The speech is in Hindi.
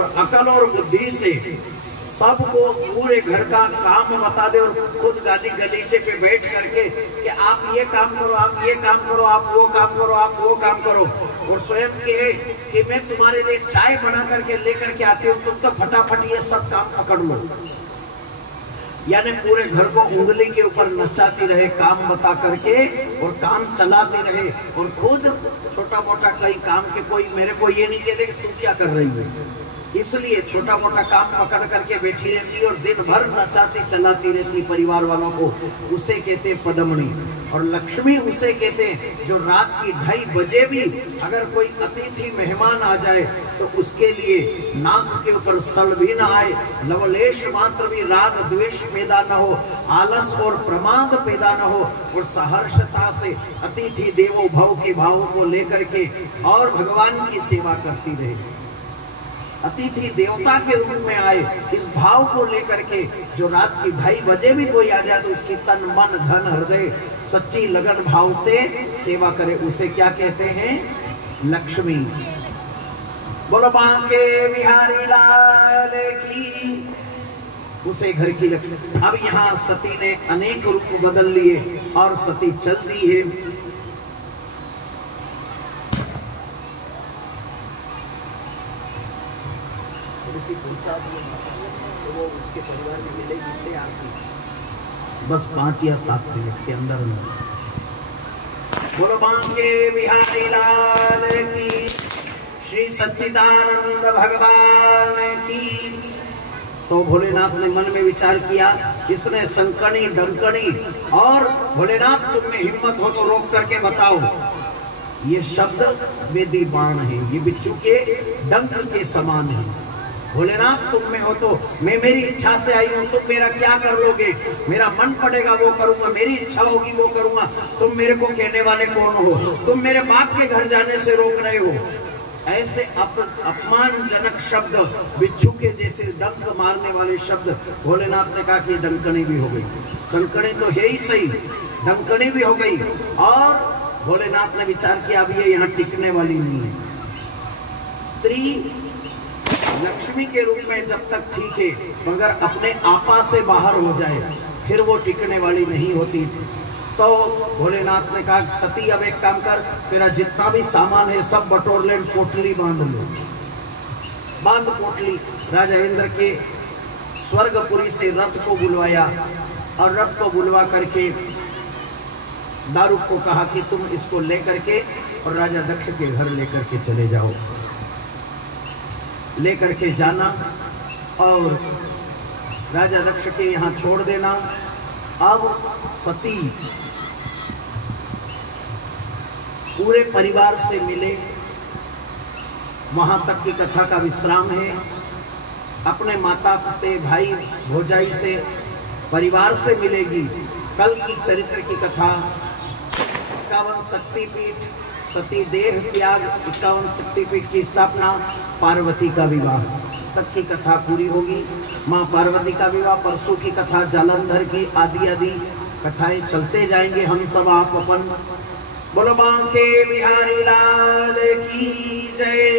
और अकल और बुद्धि से सबको पूरे घर का काम बता दे और खुद गादी गलीचे पे बैठ करके कि आप ये काम करो, आप ये काम करो, आप वो काम करो, आप वो काम करो, और स्वयं कहे कि मैं तुम्हारे लिए चाय बना करके लेकर के आती हूँ, तुम तो फटाफट ये सब काम पकड़ लो। यानी पूरे घर को उंगली के ऊपर नचाती रहे, काम बता करके और काम चलाती रहे, और खुद छोटा मोटा कई काम के कोई मेरे को ये नहीं कहते कि तुम क्या कर रही हो, इसलिए छोटा मोटा काम पकड़ करके बैठी रहती और दिन भर नचाती चलाती रहती परिवार वालों को, उसे कहते पदमणि। और लक्ष्मी उसे कहते जो रात की 2:30 बजे भी अगर कोई अतिथि मेहमान आ जाए तो उसके लिए नाक के ऊपर सड़ भी ना आए, लवलेश मात्र भी राग द्वेष पैदा न हो, आलस और प्रमाद पैदा न हो, और सहर्षता से अतिथि देवो भव के भावों को लेकर के और भगवान की सेवा करती रहे। अतिथि देवता के रूप में आए, इस भाव को लेकर के जो रात की 2:30 बजे भी कोई आ जाए तो उसकी तन मन धन हृदय सच्ची लगन भाव से सेवा करे, उसे क्या कहते हैं? लक्ष्मी। बोलो बांके बिहारी लाल की, उसे घर की लक्ष्मी। अब यहाँ सती ने अनेक रूप बदल लिए और सती चल दी है। तो वो उसके परिवार में मिलेगी बस 5 या 7 मिनट के अंदर में। बोलो बांके बिहारी लाल की, श्री सच्चिदानंद भगवान की। तो भोलेनाथ ने मन में विचार किया, इसने संकणी डंकणी, और भोलेनाथ तुम में हिम्मत हो तो रोक करके बताओ, ये शब्द वेदी बाण है, ये बिच्छू के डंक के समान है। भोलेनाथ तुम में हो तो मैं मेरी इच्छा से आई हूँ, तुम मेरा क्या कर लोगे? मेरा मन पड़ेगा वो करूंगा, मेरी इच्छा होगी वो करूंगा, तुम मेरे को कहने वाले कौन हो? तुम मेरे बाप के घर जाने से रोक रहे हो। ऐसे अपमानजनक शब्द, बिच्छू के जैसे डंक मारने वाले शब्द, भोलेनाथ ने कहा कि डंकनी भी हो गई, संकणी तो है ही सही, डंकनी भी हो गई। और भोलेनाथ ने विचार किया अब ये यहाँ टिकने वाली नहीं है। स्त्री लक्ष्मी के रूप में जब तक ठीक है, मगर अपने आपा से बाहर हो जाए फिर वो टिकने वाली नहीं होती। तो भोलेनाथ ने कहा सती अब एक काम कर, तेरा जितना भी सामान है सब बटोर ले, पोटली बांध लो। बांध पोटली। राजा इंद्र के स्वर्गपुरी से रथ को बुलवाया और रथ को बुलवा करके दारुक को कहा कि तुम इसको लेकर के और राजा दक्ष के घर लेकर के चले जाओ। लेकर के जाना और राजा दक्ष के यहाँ छोड़ देना। अब सती पूरे परिवार से मिले, वहां तक की कथा का विश्राम है। अपने माता से, भाई भौजाई से, परिवार से मिलेगी। कल की चरित्र की कथा 51 शक्तिपीठ, सती देह त्याग, 51 शक्तिपीठ की स्थापना, पार्वती का विवाह तक की कथा पूरी होगी। माँ पार्वती का विवाह, परसों की कथा जालंधर की, आदि आदि कथाएं चलते जाएंगे हम सब आप अपन। बोलो बांके बिहारी लाल की जय।